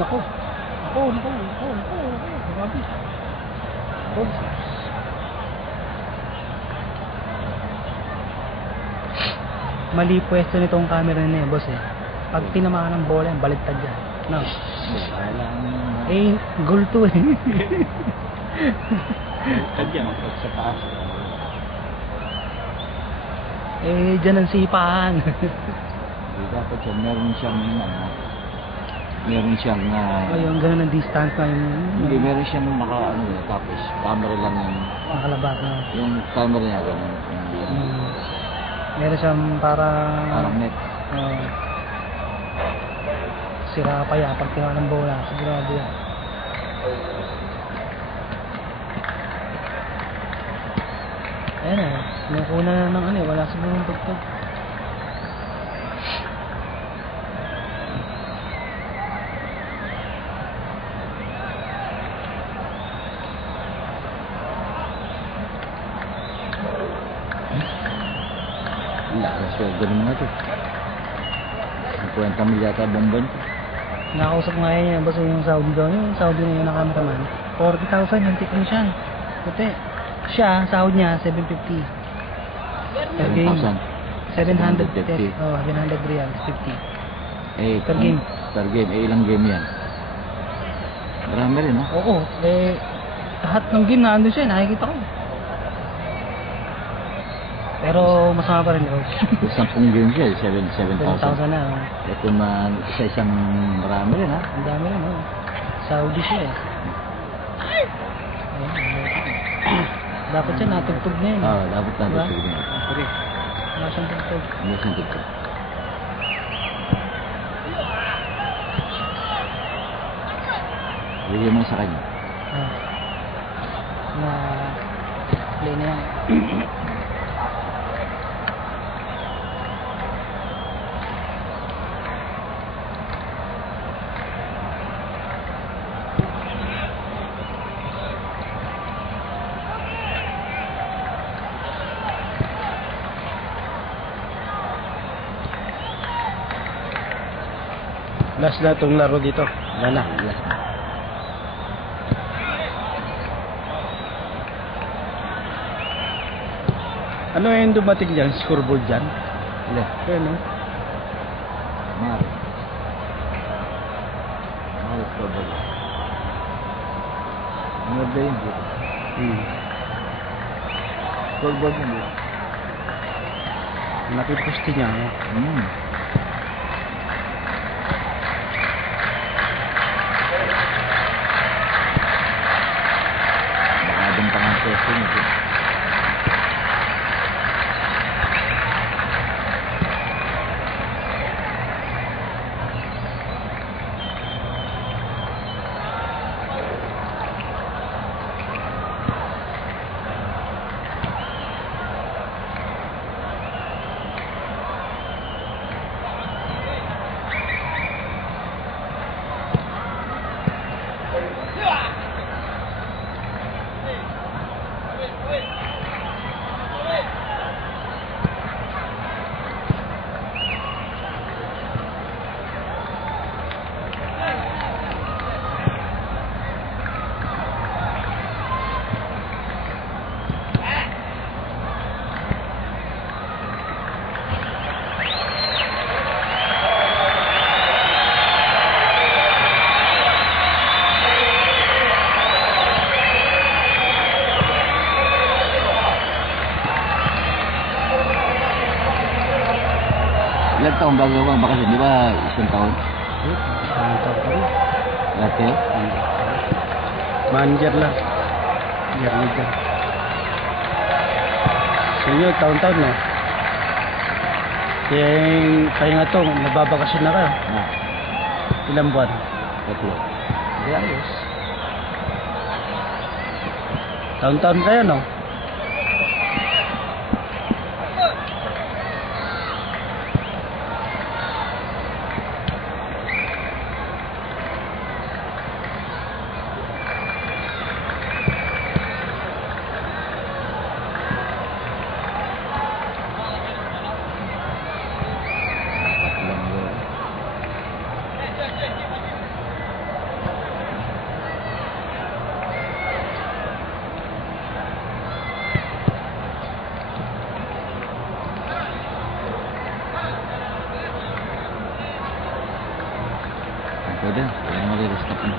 Nako. Grabe. Mali pwesto nitong camera na boss eh. Pag tinamaan ng bola, baliktad yan. No. Eh, goal to eh. Baliktad yan, sa taas. Eh, dyan ang sipahan. Dapat siya, meron siyang Yung ganun ang distance na yung... hindi, meron siyang tapos camera lang Makalabas na. yung camera niya ganun. Meron siyang Parang net. Sira pa yan pag tinamaan ng bola. Sigurado yan. Ayan na. Sinukuna na ng wala sigurong tugtog. Sweldo naman na ito. 50 mil yata bomban. Nakausap nga yan boss yung Saudi doon. Yung Saudi na yun na cameraman. 40,000 yung technician. Puti. Siya, sahod niya 750 per game. 750. Oh, 700 riyals 50 per game. Per game. Ilang game yan? Marami rin, no? Oo. Lahat ng game na ando siya. Nakikita ko. Pero masama pa rin bro. Isang game siya, 7,000 na. Ito sa isang marami rin, ha? Ang dami rin, oh. Saudi siya eh. Dapat siya natugtog na yun. Oo, dapat natugtog na yun. Wala siyang tugtog. Wala siyang tugtog. Bigyan mo sa kanya. Na play na yan. Last na itong laro dito. Wala na. Ano yung dumating dyan? Scoreboard dyan? Wala. Kaya no? Mahal. Mahal scoreboard. Ano ba yun dito? Scoreboard yun dito. Laki poste niya. Ilang taon bago ang bakasyon? Di ba isang taon? Isang taon pa rin. Dati? Manager lang. Yearly dyan. Sa inyo, taon-taon no? Kaya nga to, nababakasyon na kayo. Ilang buwan? 3. Di ayos. Taon-taon kayo no? Pwede. Pwede na mag-restop na.